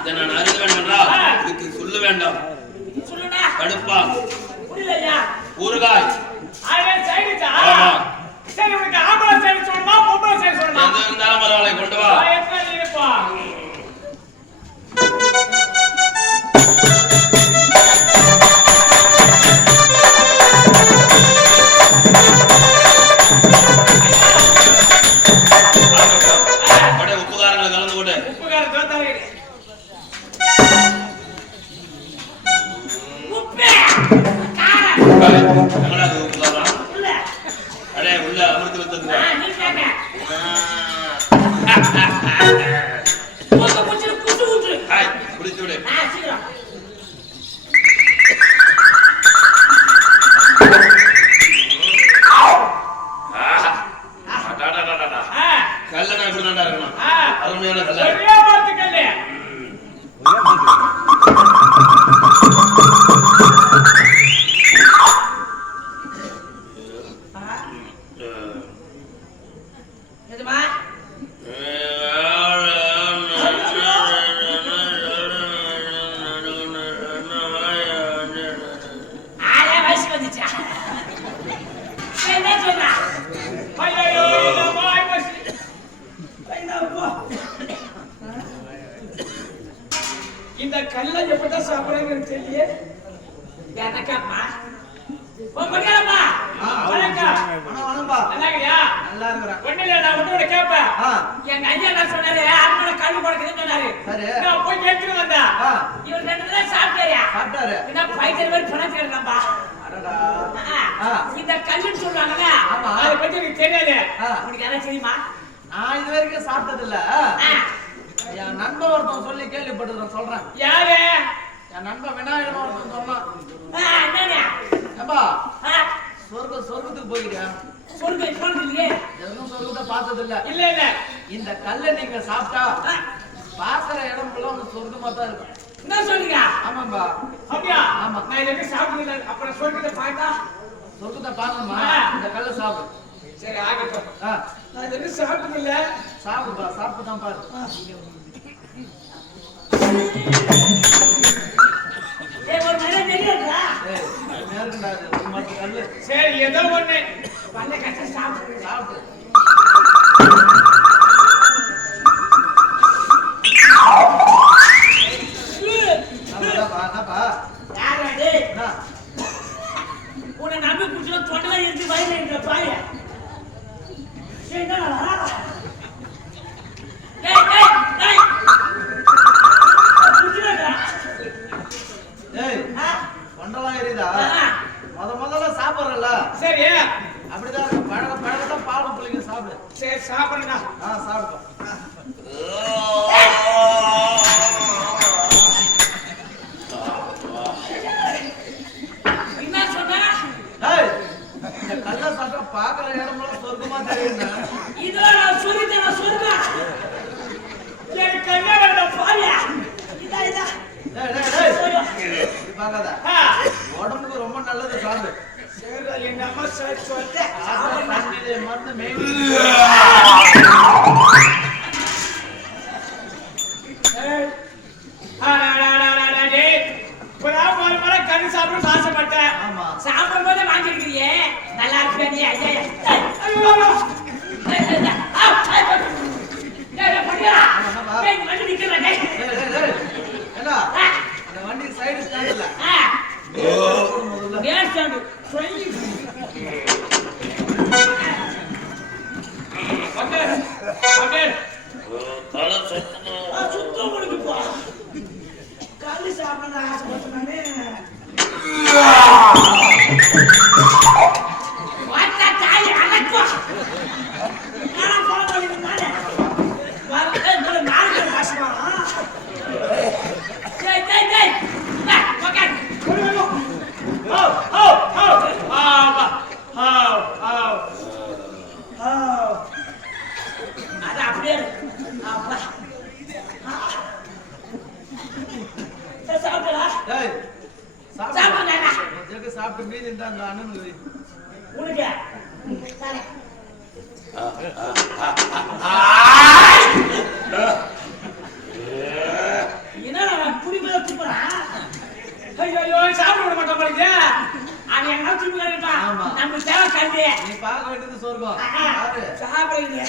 இதை நான் அறிய வேண்டாம்டா. இதுக்கு சொல்ல வேண்டாம். சொல்லுடா. கடுப்பா. புரியலையா? ஊறுகாய். அவன் சைடுடா. ஆமா. சரி உனக்கு ஆம்பளை சைடு சொல்லணுமா பொம்பளை சைடு சொல்லணுமா? எது இருந்தாலும் பரவாயில்லை கொண்டு வா. எத்தனை இருப்பா? இந்த கல்ல எப்பதான் சாப்பிடுறாங்கன்னு தெரியல. எனக்காப்பா மணியாப்பா வணக்கம். நல்லாங்கயா? நல்லா இருக்கிறேன். ஒண்ணுல நான் ஒண்ணு கேட்பேன். எங்க ஐயா என்ன சொன்னாரு? அரமனை கல்வி கொடுக்குதுன்னு சொன்னாரு. நான் போய் எடுத்துட்டு வந்தா இவர் 2 நாள் சாப்பிட்டாரு. என்ன பைத்தியம் மாதிரி பணம் கேட்கலாம்பா. இந்த கல்லுன்னு சொல்றாங்கல்ல, அதை பத்தி எனக்கு தெரியாது. உனக்கு யாராவது தெரியுமா? நான் இது வரைக்கும் சாப்பிட்டது இல்ல. என் நண்பன் ஒருத்தன் சொல்லி கேள்விப்பட்டு சொல்றேன். யாரு? என் நண்பன் விநாயகன் ஒருத்தன் சொன்னான். சொர்க்கத்துக்கு போயிருக்கியா? எதுவும் சொர்க்கத்தை பார்த்தது இல்ல. இல்ல இந்த கல்லை நீங்க சாப்பிட்டா பாக்குற இடம் ஃபுல்லா உங்க சொர்க்கமா தான் இருக்கும். என்ன சொல்றீங்க? ஆமாம்பா. அப்படியா? ஆமா. நான் இதை சாப்பிட்டது இல்ல. அப்புறம் சொர்க்கத்தை பார்த்தா சொர்க்கத்தை பார்க்கணுமா? இந்த கல்லை சாப்பிடு. சரி ஆகட்டும். நான் இதை சாப்பிட்டது இல்ல. சாப்பிடுப்பா, சாப்பிட்டு தான் பாரு. சரி ஏதோ ஒண்ணு பண்ண கட்ட சாப்பிடு. உன்னை நம்பி குடிச்சா தொண்டை எடுத்து வயிறு பாய. தொண்டெல்லாம் எரியுதா? முதல்ல சாப்பிடுறல. சரி அப்படிதான் பழகத்தான் பாலும் பிள்ளைங்க சாப்பிடு. சரி சாப்பிடுங்க. சாப்பிடுப்பா. என்ன சொன்ன? இந்த கல்ல சாப்பிட்டா பாக்குற இடமெல்லாம் சொர்க்கமா தெரியுது. இதெல்லாம் நான் சொல்லிட்டேன். சொர்க்கம் எனக்கு கல்யாணம் பாரு. இதா பாக்காத, உடம்புக்கு ரொம்ப நல்லது சாப்பிடு. எங்க அம்மா சொல்லிட்டேன். மருந்து மெயின். கண்ணு சாப்பிடணும் ஆசைப்பட்டேன். சாப்பிடும் போதே வாங்கிருக்கிறியே, நல்லா இருப்பியா நீ? ஐயா வண்டி சைடு ஸ்டாண்ட்ல சுத்தம் கொடுக்குப்பா. கல்லு சாப்பிடணும் ஆசைப்பட்டே தாய் அடக்குவா. நாலு கஷ்டமா அது அப்படியே சாப்பிட்டு மீதி இருந்தா அந்த அண்ணனுக்கு உனக்கு என்ன ஆமா. நம்ம தேவை கண்டு நீ பார்க்க வேண்டியது சொர்க்கம். சாப்பிடுங்க.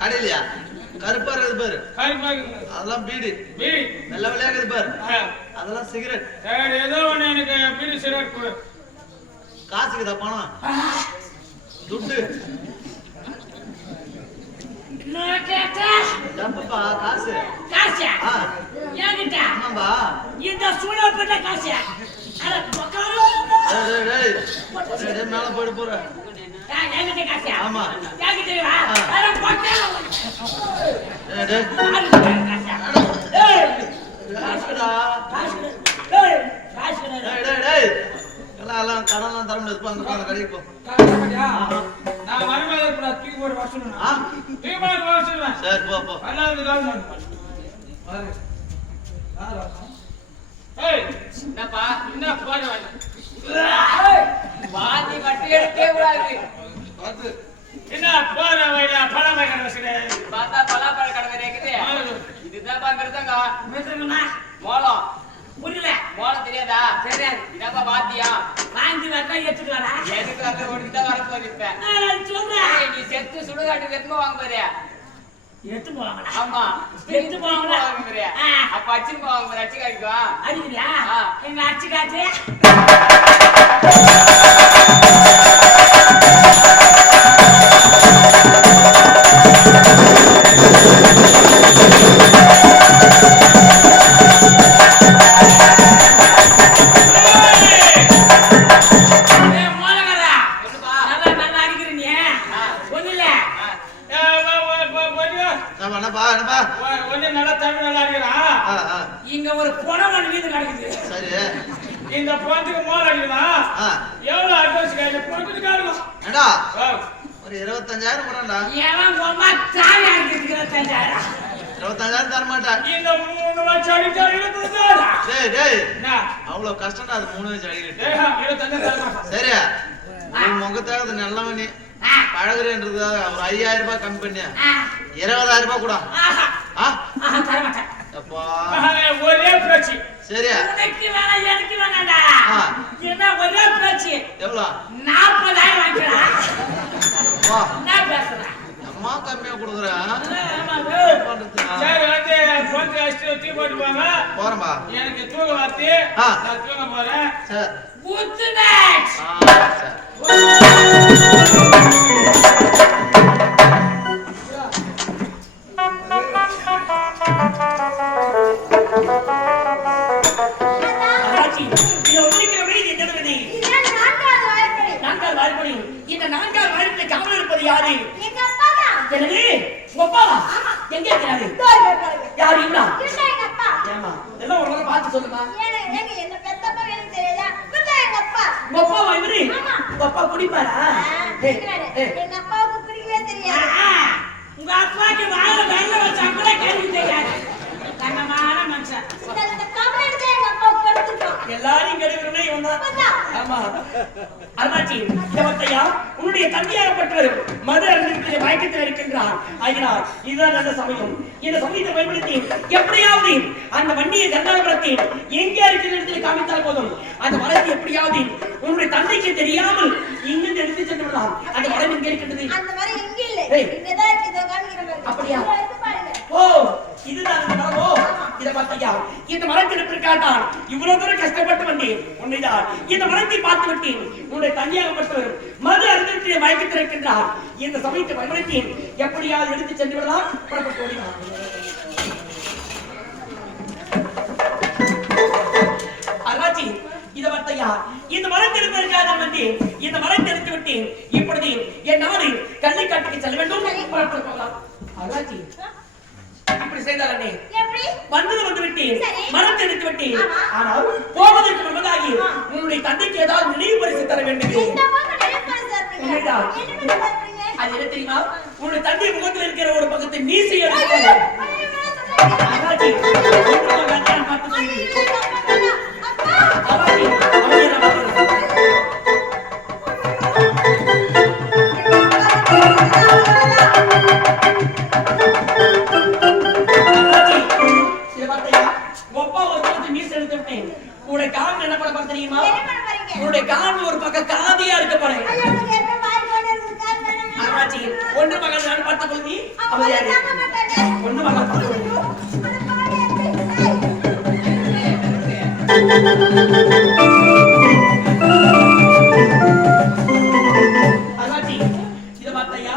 கடையிலையா கருப்பா இருக்குது பாரு, அதெல்லாம் பீடி வெள்ளை வெள்ளையா இருக்குது பாரு, அதெல்லாம் சிகரெட். ஏதோ ஒண்ணு எனக்கு பீடி சிகரெட் கொடு. காசுக்குதா பணம் துட்டு? எப்பப்பா காசு? ஆமாம்பா. மேல போயிட்டு போற. ஆமா எல்லாம் கடன்லாம் தர முடியாது. அந்த கடைக்கு போ. சரி போ போ. என்னப்பா என்ன போன வாந்தி மட்டும் எடுக்கவே கூடாது. என்ன போன வயல பழமை கடை வச்சுக்கிறேன். பார்த்தா பலாப்பழ கடை இருக்குது. இதுதான் பாக்குறதுங்க மோளம். புரியல மோளம் தெரியாதா? தெரியாது. இதப்பா வாத்தியா வாந்தி வரா எடுத்துக்கலாடா. எதுக்கு வர ஓடிதான் வர போறீங்க. நான் சொல்றேன் நீ செத்து சுடுகாட்டு வெத்துமா வாங்க பாரு. எத்து போவாங்களா? ஆமா எத்து போவாங்களா பாரு. அப்ப அச்சி போவாங்க பாரு. அச்சி காய்க்கோ அடிக்குறியா? எங்க அச்சி காச்சு இங்க ஒரு புடவன் வீடு நடக்குது. சரி இந்த பொண்ணுக்கு மோல் அடிக்கலாம். எவ்வளவு அட்வான்ஸ் கையில பொண்ணுக்கு காணும் ஏடா ஒரு 25000 போறடா. ஏன் உம்மா தாய் அடிக்குது 25000. 25000 தர மாட்டேன். இந்த 3 லட்சம் அடிச்சா 25000. டேய் டேய் என்ன அவ்வளவு கஷ்டம்டா அது 3 லட்சம் அடிக்கிறது. டேய் 25000 தர மாட்டேன். சரி நீ முகத்தாக நல்லவனே பழகுறேன்றது ஒரு 5000 ரூபாய் கம்மி பண்ணி 20000 ரூபாய் கூட. தர மாட்டேன். அப்பா ஒரே பேச்சு. சரி உனக்கு வேணா எனக்கு வேணாடா. என்ன ஒரே பேச்சு எவ்வளவு? 40000 வாங்கிடா. வா நான் பேசுறேன். அம்மா கம்மியா குடுக்குற. சரி வந்து போன் அடிச்சு டீ போட்டு வாங்க. போறேன்பா. எனக்கு தூங்க வாத்தி. நான் தூங்க போறேன். சரி குட் நைட். யாரு? எங்க அப்பா தான். என்னது? உங்க அப்பாவா? எங்க இருக்காரு? யாரு இவனா? இல்ல எங்க அப்பா. ஏமா? எல்லாம் ஒரு முறை பார்த்து சொல்லுமா. ஏங்க என்ன பெத்தப்பா எனக்கு தெரியல. குட்டா எங்க அப்பா. உங்க அப்பாவா இவரு? ஆமா. உங்க அப்பா குடிப்பாரா? எங்க அப்பாவுக்கு குடிக்கவே தெரியாது. உங்க அப்பாக்கு வாயில வெல்ல வச்சா கூட கேள்வி தெரியாது. தங்கமான மனுஷன். இந்த கம்ப்ளைண்ட் எங்க அப்பா கெடுத்துட்டோம். எல்லாரும் கெடுக்கறனே இவன் தான். ஆமா. அருணாச்சி தேவத்தையா உன்னுடைய தந்தையாகப்பட்டவர் மது அருந்திருக்கிற மயக்கத்தில் இருக்கின்றார். ஆகினால் இதுதான் நல்ல சமயம். இந்த சமயத்தை பயன்படுத்தி எப்படியாவது அந்த வண்டியை கர்நாடகத்தில் எங்கே இருக்கிற இடத்தில் காமித்தால் போதும். அந்த மரத்தை எப்படியாவது உன்னுடைய தந்தைக்கு தெரியாமல் இங்கிருந்து எடுத்து சென்று விடலாம். அந்த மரம் எங்கே இருக்கின்றது? அந்த மரம் எங்க இல்ல, இங்கதான் இருக்கு. இதோ காமிக்கிறேன். அப்படியா? ஓ இதுதான் அந்த மரமோ? இத பார்த்தியா? இந்த மரத்திற்காக இவ்வளவு தூரம் கஷ்டப்பட்டு வந்தேன். உண்மைதான். இந்த மரத்தை பார்த்து விட்டேன். உன்னுடைய தந்தையாகப்பட்டவர் மது அருந்திருக்கிற மயக்கத்தில் இருக்கின்றார். இந்த சமயத்தை பயன்படுத்தி எப்படியாவது எடுத்து சென்று விடலாம். புறப்பட்டு ஓடினார். அருணாச்சி இத பார்த்தையா? இந்த மரத்தை எடுப்பதற்காக வந்து இந்த மரத்தை எடுத்து விட்டேன். இப்பொழுது என் நாடு கள்ளிக்காட்டுக்கு செல்ல வேண்டும். புறப்பட்டு போகலாம். அருணாச்சி இப்படி செய்தாலே வந்தது வந்து விட்டேன். மரத்தை எடுத்து விட்டேன். ஆனால் போவதற்கு முன்பதாகி உன்னுடைய தந்தைக்கு ஏதாவது நினைவு பரிசு தர வேண்டும். அது என்ன தெரியுமா? உன்னுடைய தந்தை முகத்தில் இருக்கிற ஒரு பக்கத்தை மீசை உன்னுடைய கால் என்ன பண்ண போற தெரியுமா? உன்னுடைய கால் ஒரு பக்கம் காதியா இருக்க போறேன். ஒன்று மகள் நான் பார்த்துக் கொள்வி. ஒன்று மகள் இத பார்த்தையா?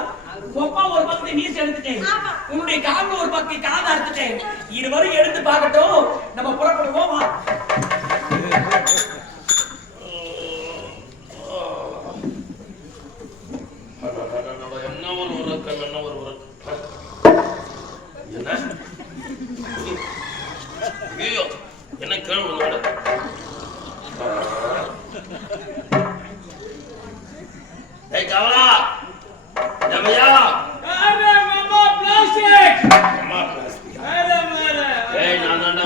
ஒப்பா ஒரு பக்கத்தை நீசி எடுத்துட்டேன். உன்னுடைய கால் ஒரு பக்கம் காதா எடுத்துட்டேன். இருவரும் எடுத்து பார்க்கட்டும். நம்ம புறப்படுவோம். வா. என்ன கேள்வி கவலா ஜமையா நான் தாண்டா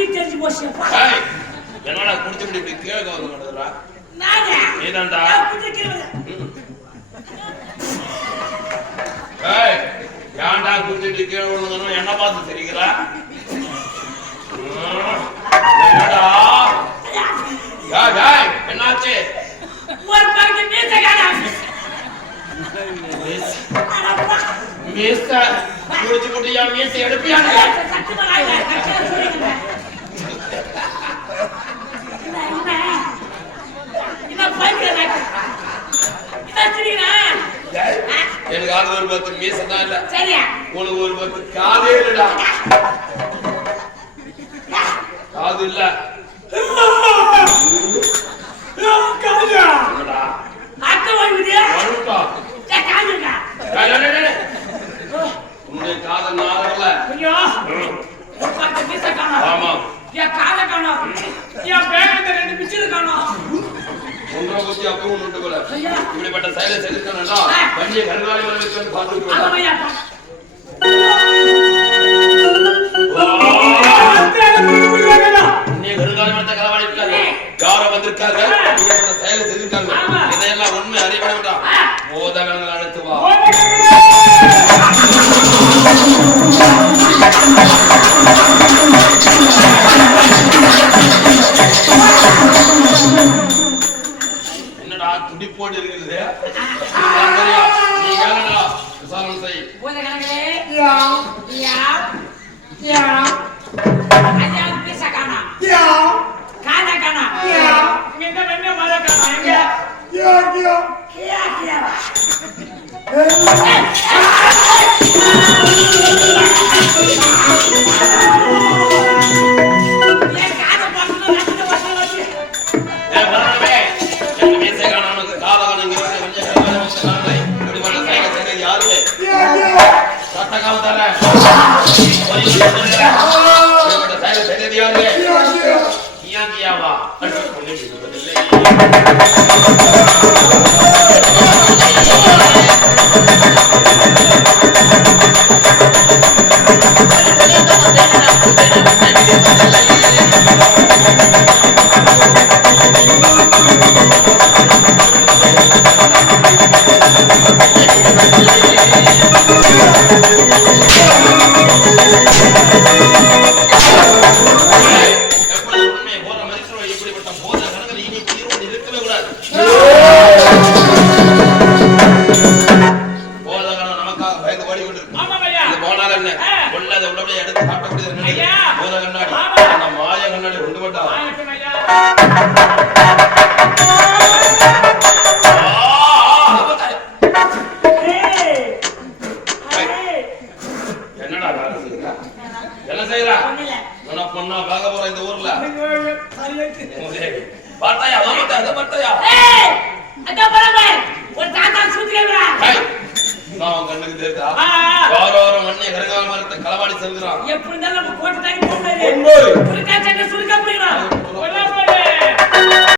சீ தெரிஞ்சு போச்சுப்பா. ஏய், என்னடா குடிச்சு இப்படி கீழே கவர்மெண்ட்றா? நானே. நீதான்டா. குடிக்கிறேன். ஏய், ஏன்டா குடிச்சிட்டு கீழே விழுந்தணும் என்ன பார்த்து தெரியுங்களா? என்னடா? ஏய், என்னாச்சு? ஒரு பக்கத்து மீசை காணோம். மீச குடிச்சு குட்டியா மீச எடுப்பியாங்க? சத்தியமா நான் இல்ல. சத்தியமா சொல்லிக்கிறேன். என்ன பைக்கிறேன்? என்ன சிரிக்கிறேன்? எனக்கு அது ஒரு 10 மீச தான் இல்ல. சரியா? உனக்கு ஒரு 10 காதே இல்லடா. காது இல்ல. காதுடா. என்னடா? அத்தை வருது. வருடா. காதுடா. டேய். உன்னை காது நாளல. ஐயோ. பக்கத்து மீசை காணோம். ஆமா. என் காதை காணோம். என் பேக்கத்துல 2 பிச்சில் காணோம். ஒன்றரை குத்தி அப்பவும் விட்டு போல. ஐயா. இப்படிப்பட்ட செயலை செலுத்தணும்னா வண்டியை கருங்காலி மலைக்கு பார்த்துட்டு ஆமாய்யா. நீ கருங்காலி மரத்தை களவாடி இருக்காரு. யாரோ வந்திருக்காங்க. இப்படிப்பட்ட செயலை செஞ்சிருக்காங்க. இதையெல்லாம் உண்மை அறிவிட வேண்டாம். போதகங்கள் அழைத்து வா. என்னடா துடிப்போடு இருக்குது? நீ ஏனடா விசாரணை செய். போதகங்களே. யா. ஐயா மீசை காணோம். காதை காணோம். இங்க வந்து மலை காணோம். எங்க? கியா. ஏன் காதை பார்க்கணும்? ரத்தத்தை பார்க்கணும். வரவே எனக்கு மீசை காணோம், உனக்கு காதை காணோம், கொஞ்சம் கருங்காலி மரத்தை காணலை. இப்படிப்பட்ட செயலை செஞ்சது யாரு? சட்ட காவல்தாரே. இப்படிப்பட்ட செயலை செஞ்சது யாரு? கியாவா? எப்பொழுது உண்மையை போற மனுஷனோ இப்படிப்பட்ட போத கணக்கில் இனி உயிரோடு இருக்கவே கூடாது. போதகனம் நமக்காக பயந்து ஓடிக்கொண்டிருக்கு. ஆமாய்யா. இது போனால் என்ன? கொல்லாத உள்ளபடியே எடுத்து காட்டக்கூடியது என்ன? ஐயா. போத கண்ணாடி. ஆமா. அந்த மாய கண்ணாடி கொண்டு வந்தா. ஆயட்டுமையா. என்னடா வேலை செய்யறா? என்ன செய்யறா? ஒண்ணுல. உனக்கு பொண்ணா பார்க்க போற இந்த ஊர்ல? சரியா? பார்த்தாயா? அதை பார்த்தாயா? ஏய்! அங்க பரம்பரை. ஒரு தாத்தா சுத்திக்கிறா. ஏய், நான் உன் கண்ணுக்கு தெரியுதா? ஆ. யாரோ ஒரு மண்ணை கருங்கால மரத்தை களவாடி செல்கிறான். எப்படி இருந்தாலும் நம்ம கோட்டை தாண்டி போக முடியாது. ஒன்பது. சுருக்கா சட்டை சுருக்கா போயிடும்.